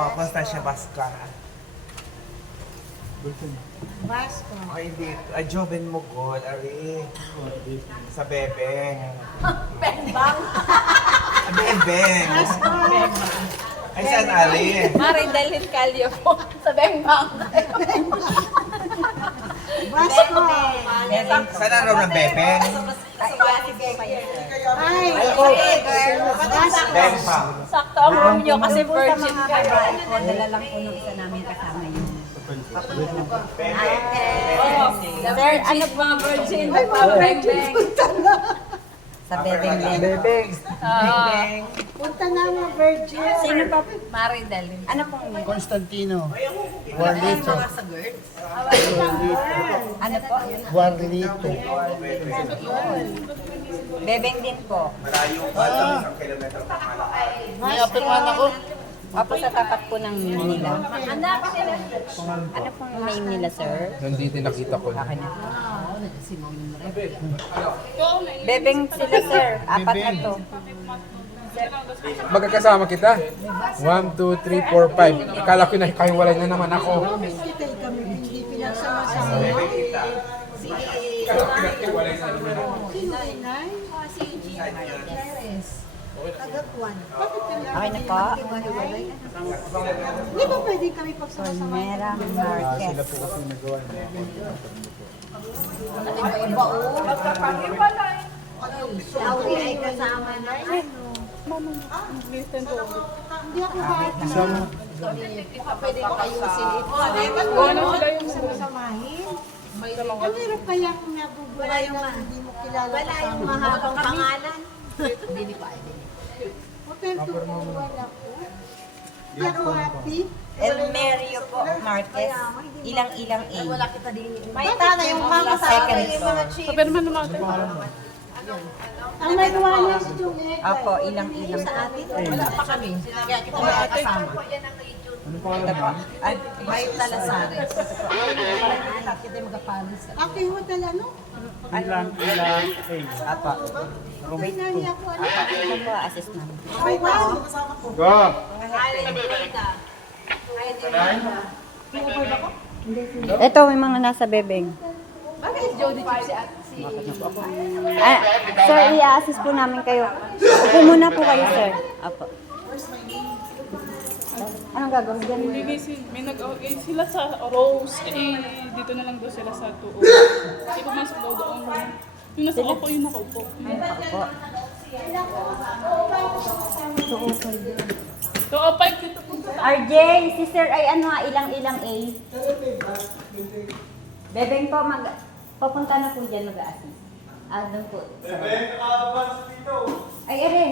Basta siya Baska. Vasco. Ay, hindi. Joven mo god, Ari. Sa Bebeng. Bembang. Bebeng. Ay, saan, Ari? Maridel Calio po. Sa Bembang. Vasco. Saan ang raw ng Bebeng? Ay, Bembang. sakto ang room nyo kasi virgin kayo. Dala lang po nung isa namin kasama yun. Sir, ano po mga virgin? Ay, mga virgin. Sa Bebeng din. Bebeng. Punta na mga virgin. Sino pa? Maridel. Ano pong Constantino. Warlito. ano po? Warlito. Bebeng din po. Malayo pa. Isang kilometro pa malaki. May apirman ako. Opo sa tapat po ng Manila. Hanap sila. Ano pong name nila, sir? Nandito nakita ko. Akin na. Bebeng sila, sir. Apat na to. Magkakasama kita. 1, 2, 3, 4, 5. Akala ko na kahiwalay na naman ako. Bebeng kita. Akala ko na kahiwalay na naman ako. Okay na po. Di ba pwede kami pagsama-sama? Mera Marquez. Lauri ay kasama na. Hindi ako bata. Pwede ko ayusin ito. Ano sila yung sinasamahin? Ang hirap kaya kung nabubuhay na hindi mo kilala Wala yung mahabang pangalan. Hindi pa. Hotel Tukuan ako. Hindi ako happy. Elmerio po Marquez. Ilang-ilang A. Wala kita din. May tana yung mga Second floor. Ang nagawa niya si Juliet. Opo, ilang-ilang po. Wala pa kami. Kaya kita makakasama. Ito po. Ay, May talasari. Kita yung magapalis. Ako yung hotel ano? Apo. Wait na niya ako ano? Ito po, assist namin. Ay, wow. Go! Ito, may mga nasa bebeng. Bakit Jody Chip si Ah, sir, i-assist po namin kayo. Upo muna po kayo, sir. Apo. Anong gagawin dyan? May nag-away sila sa Rose, dito na lang daw sila sa 2. Kasi pumasok daw doon. Yung nasa upo, yung nakaupo. Apo. So, 5 dito po. RJ, si sir ay ano ilang-ilang A. Bebeng po, papunta na po dyan mag-assist. Doon po. Bebeng, dito. Ay, ere.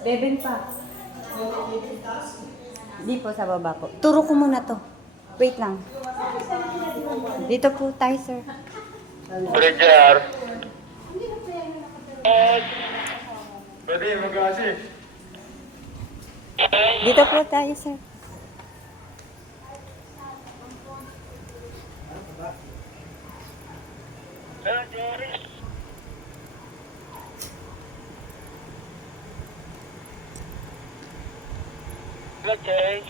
Bebeng pa. Di po, sa baba po. Turo ko muna to. Wait lang. Dito po tayo, sir. Bridger. Pwede, mag-asi. Dito po tayo, sir. Okay.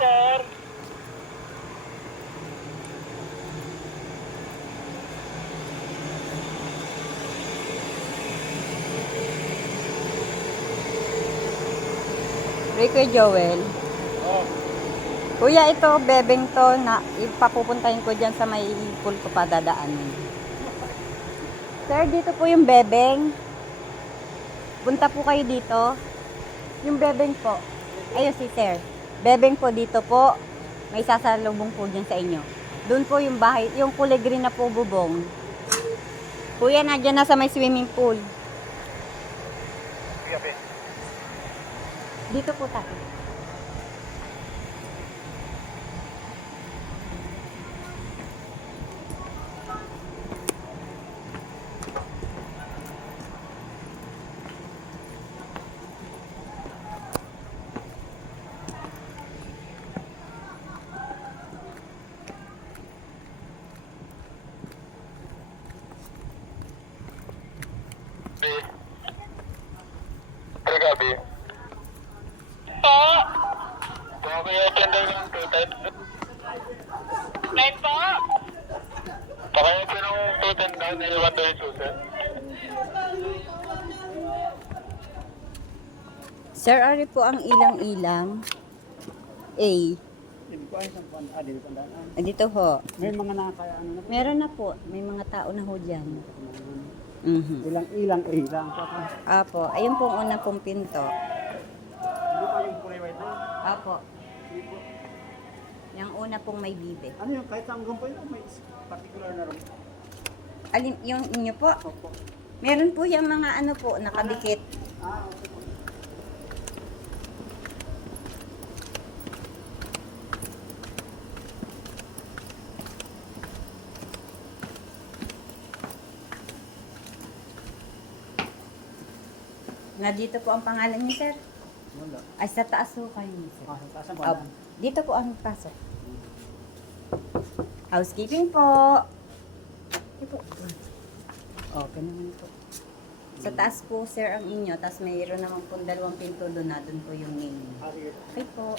Sir. Rico Joel. Kuya, ito, bebeng to, na ipapupuntahin ko dyan sa may pool ko pa dadaanin. Sir, dito po yung bebeng. Punta po kayo dito. Yung bebeng po. Ayun si sir. Bebeng po dito po. May sasalubong po dyan sa inyo. Doon po yung bahay, yung kulay green na po bubong. Kuya, nadyan na sa may swimming pool. Dito po tayo. Gabi. Paki-open daw ng 2 times. Night po! Paki-open ng 2 times daw, niliwan daw yung susi. Sir, ari po ang ilang-ilang. A. Hindi ko ayos ang puan. Dito ang daan. Dito ho. May mga nakakaya ano na po. Meron na po. May mga tao na ho dyan. Mhm. Ilang ilang. Apo. Ayun po ang unang pong pinto. Hindi pa yung kulay white na. Apo. Yung una pong may bibe. Ano yung kahit hanggang po yun, may particular na room. Alin, yung inyo po? Opo. Meron po yung mga ano po, nakadikit. Okay po. Na dito po ang pangalan niyo, sir? Wala. Ay, sa taas po kayo, sir. Sa taas ang Opo. puan. Dito po ang pasok. Housekeeping po. Ito. Okay naman po. Sa taas po, sir, ang inyo. Tapos mayroon naman po 2 pinto doon na. Doon po yung name. Sige. Okay po.